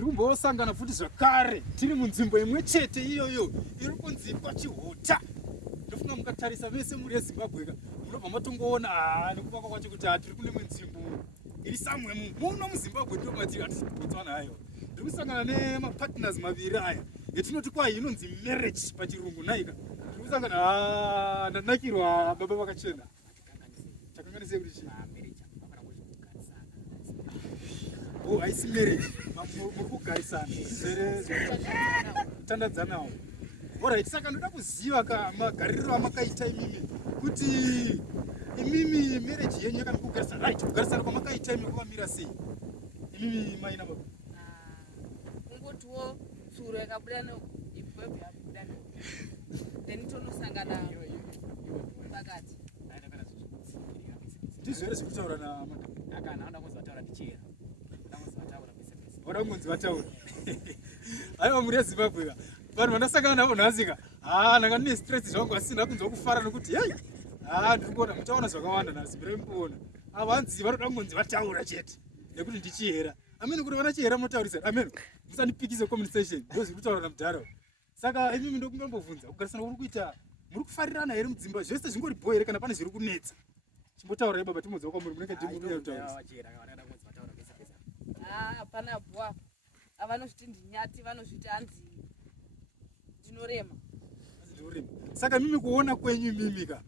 tiri kumbosangana futi zvakare tiri munzvimbo imwe chete iyoyo iri kunzi kwaChihuta. Ndofunga mukatarisa vese muri yeZimbabwe munobva matongoona nekuvakwa kwacho kuti tiri kune imwe nzvimbo iri samwe muno muZimbabwe ndiro matiri atibotswana hayo. Tiri kusangana nemapartners maviri aya etinoti kwai inonzi marriage pachirungu naika. Tiri kusangana ndanakirwa baba vakachena. Chakanganise kuti chii? Oh, I see marriage. Mukugarisana. Tandadzanawo. Alright, saka ndoda kuziva magariro amakaita imimi kuti imimi marriage yenyu yakanikugarisana. Right, kugarisana kwamakaita imimi kwamira sei? Imimi maina baba. Kungotiwo tsuro yakabuda neibhebhe yabuda ne. Then tonosangana pakati. Ndizvere zvekutaura namadam. Akana anda kuzataura ndichera. Ora kunzi vataura. Aiwa muri yeZimbabwe. Vanhu vandasangana navo nhasika. Ndanga ndine stress zvangu asina kunzwa kufara nokuti hey. Ndiri kuona muchaona zvakawanda nhasi mbere mukuona. Avanzi vanoda kunzi vataura chete. Nekuti ndichihera. Ameno kuti vana chihera munotaurisa. Ameno. Musandipikise conversation. Ndozviri kutaura namudhara. Saka imimi ndokumbobvunza kugarisana kuri kuita muri kufarirana here mudzimba zvese zvingori boy here kana pane zviri kunetsa. Chimbotaura baba timudza kwamuri munenge ndimurume utaurisa. Hapana bwa. Avanozviti ndinyati vanozviti hanzi ndinorema. Saka mimi kuona kwenyu mimika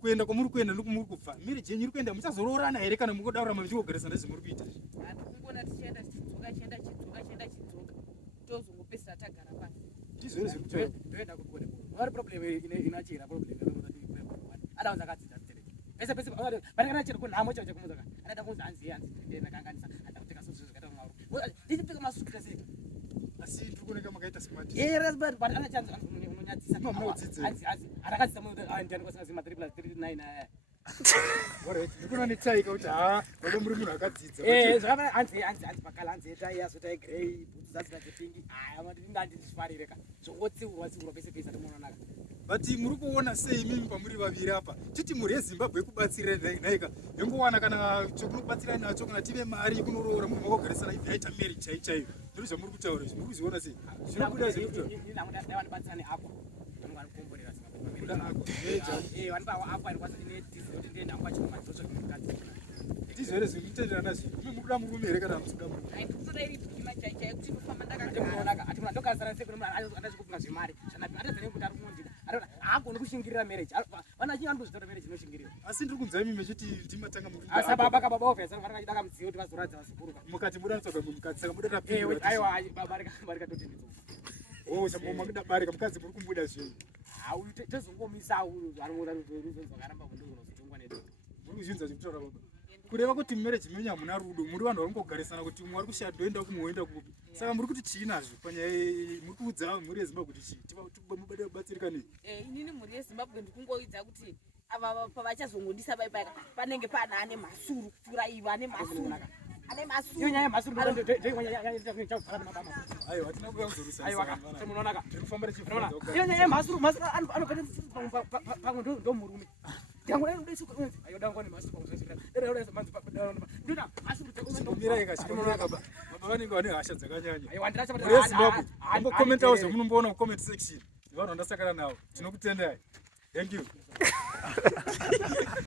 kuenda kwamuri kuenda nokumuri kubva marriage yenyu iri kuenda muchazororana here kana mungodaura muchigogarisana zvimuri kuita? Handikungona tichienda tichidzoka tozongopedzisira tagara pasi. Ndizvere zviri kutaura. Ndoenda kuone vari problem inachira problem adaunza akadzidza pese vanenge chiri kunhamo chavo chekumuzaka anoda kunzi hanzi ndakanganisa handa kupfeka suzu zvakaita mwauro ndichipfeka masutu kuita sei asi ndiri kuoneka makaita smart but anachanzi unonyadzisa hanzi atakadzisa ndiandikosina zima 3+3 9 ndikuona netaika kuti wada muri munhu akadzidza hanzi pakala hanzi yetai yazota yegrey bhutsu dzadzina dzepingi ndandizvifarire ka zvotsiurwa pese pese atimunonaka. But muri kuona sei mimi pamuri vaviri apa titi muri yeZimbabwe kubatsira naika yongowana kana chokunobatsira nacho kana tive mari kunoroora munhu makogarisana ivaita marriage chaiyo ndiri zvamuri kutaura izvi muri kuzviona sei zvinobuda zvekuti ndavanibatsira neako ndamunganokomborera ndizvere zvinotenderana zvino imi muri kuda murume here kana hamusi kuda murume? ndogarisana seandachikufunga zvemari zvanaatazanekuti ari kumondida haagoni kushingirira marriage vana achinge andozvitaura marriage inoshingirira. Asi ndiri kunzwa imi mechiti ndimatanga muri asababa ovhesa vanachida kamudziyo kuti vazoradza vasipuruka mukati muda notsvaga mukadzi saka muda aiwa barikatotendedzwa makuda barika mukadzi muri kumbuda zvino tozongomisa varamba kundozotongwa nedu muri kuzvinza zvekutaura baba kureva kuti marriage menyu hamuna rudo muri vanhu vari kungogarisana kuti umwe ari kushada oenda kumwe oenda kupi saka muri kuti chii nazvo panyaya muri kuudza mhuri yeZimbabwe kuti chii mubade kubatsirika nei? Inini mhuri yeZimbabwe ndikungoidza kuti ava pavachazongondisa baibai panenge pana ane masuru kupfuura ivo ane masuru nyaya yemasuru aiwa hatina kuya kuzorisa munoonaka tiri kufamba iyo nyaya yemasuru anopane pamwe ndomurume baba vanenge vane hasha dzakanyanya muri yeZimbabwe ambokomentawo zvamunomboona mucomment section vanhu vandasakana navo tinokutendai. Thank you.